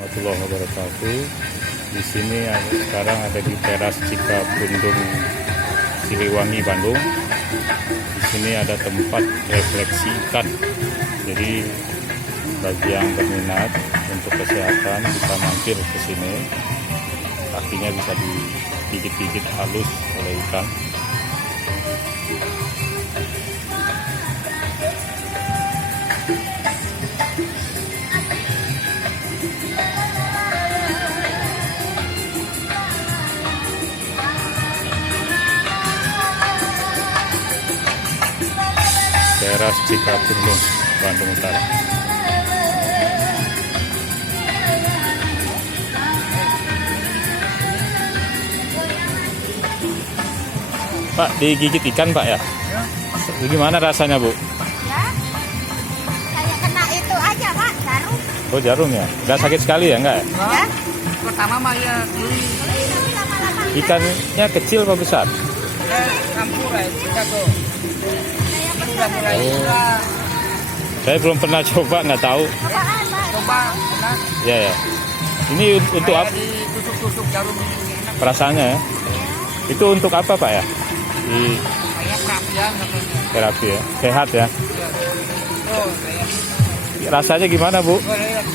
warahmatullahi wabarakatuh. Di sini sekarang ada di teras Cikapundung, Siliwangi, Bandung. Di sini ada tempat refleksi ikan. Jadi bagi yang berminat untuk kesehatan bisa mampir ke sini. Kakinya bisa digigit-gigit halus oleh ikan. Teras Cikapundung, Bandung Utara. Pak, digigit ikan Pak ya? Ya. Gimana rasanya Bu? Ya, kayak kena itu aja Pak, jarum. Oh jarum ya? Udah sakit sekali ya enggak ya? Ya. Pertama mah ya Tapi lama-lama Ikannya kecil apa besar? campur ya kita tuh. Ini udah mulai Saya belum pernah coba, nggak tahu. apaan Pak? coba pernah Ya ya. Ini untuk apa? ditusuk-tusuk jarum ini enak. Perasaannya ya? Itu untuk apa Pak ya? Di Kayak perapian katanya. terapi ya? Sehat ya? Oh, kayak Rasanya gimana Bu? lihat.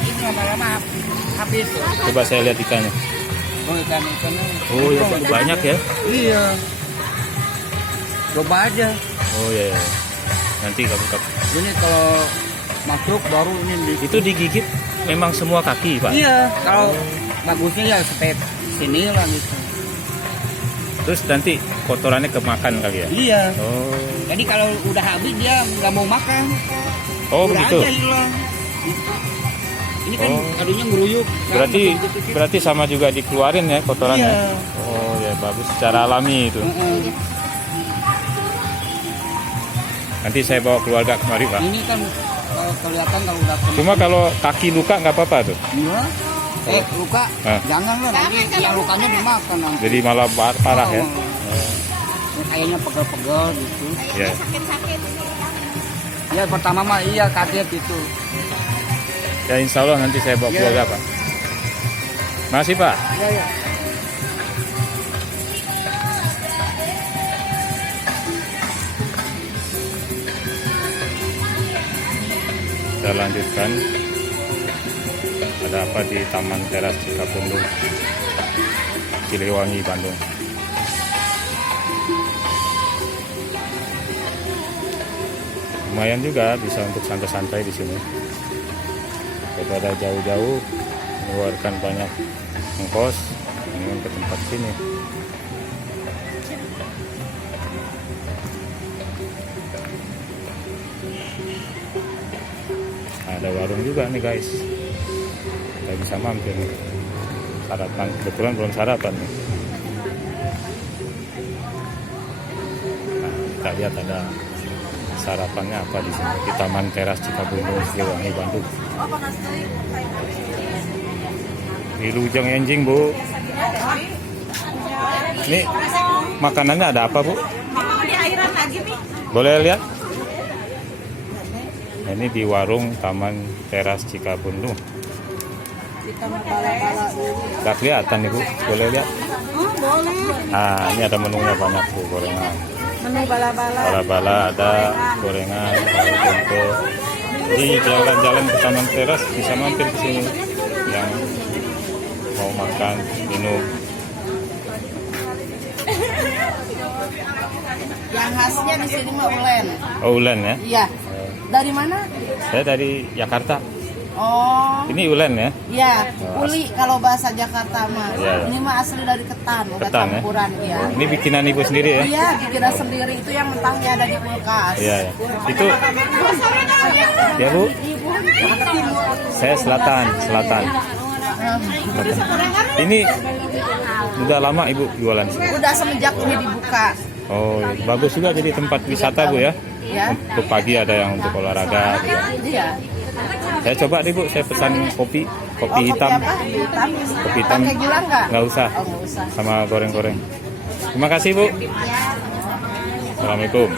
Ini lama-lama habis tuh. Coba saya lihat ikannya. Oh, ikannya. Oh ya banyak ya? Iya. Coba aja. Oh ya. Nanti kamu Ini kalau masuk baru ini itu digigit memang semua kaki Pak. Iya, kalau bagusnya ya sampai sini lah gitu. Terus nanti kotorannya kemakan kali ya? Iya. Oh. Jadi kalau udah habis dia nggak mau makan. Oh Udah begitu. aja hilang. Ini kan Oh. kadunya ngeruyuk. Berarti sama juga dikeluarin ya kotorannya. Iya. Oh ya bagus secara alami itu. Nanti saya bawa keluarga kemari Pak. Ini kan kelihatan kalau udah kena. Cuma kalau kaki luka nggak apa-apa tuh. Iya. Luka, jangan lah nanti yang lukanya dimakan nanti. Jadi malah parah ya. Kayaknya pegel-pegel gitu. Ya. Sakit-sakit. Ya pertama mah iya kaget gitu. Ya insya Allah nanti saya bawa keluarga Pak. Makasih Pak. Iya ya. Kita lanjutkan. Ada apa di Taman Teras Cikapundung, Siliwangi, Bandung. Lumayan juga bisa untuk santai-santai di sini. Daripada jauh-jauh mengeluarkan banyak ongkos dengan ke tempat sini. Ada warung juga nih guys. Kita bisa mampir nih. Sarapan, kebetulan belum sarapan nih. Nah, kita lihat ada sarapannya apa di sini di Taman Teras Cikapundung, Siliwangi, Bandung. Wilujeng enjing Bu. Ini makanannya ada apa Bu? Di airan lagi nih. Boleh lihat? Nah, ini di warung Taman Teras Cikapundung. Gak kelihatan nih Bu, boleh lihat? Oh, boleh. Ah, ini ada menunya banyak Bu, gorengan. Menu bala-bala. Bala-bala ada, gorengan, tempe. Di jalan-jalan ke Taman Teras bisa mampir ke sini yang mau makan, minum. Yang khasnya di sini mah ulen. Oh, ulen ya? Iya. Dari mana? Saya dari Jakarta. Oh, Ini ulen ya? iya. Uli kalau bahasa Jakarta mah. Iya. Ini mah asli dari ketan, udah Ketan ya? campuran ya. Ini bikinan Ibu sendiri ya? Iya, bikinan sendiri itu yang mentahnya ada di kulkas. Iya, ya. Itu ya Bu, saya selatan. Ini udah lama Ibu jualan di sini? Udah semenjak ini dibuka. Oh, ya. Bagus juga jadi tempat wisata Bu ya? Ya. Untuk pagi ada yang untuk olahraga. Gitu. Iya. Saya coba deh Bu, saya pesan kopi hitam. Apa? Hitam. Kopi hitam. Pakai gula nggak? Nggak usah. Oh, nggak usah. Sama goreng-goreng. Terima kasih Bu. Assalamualaikum.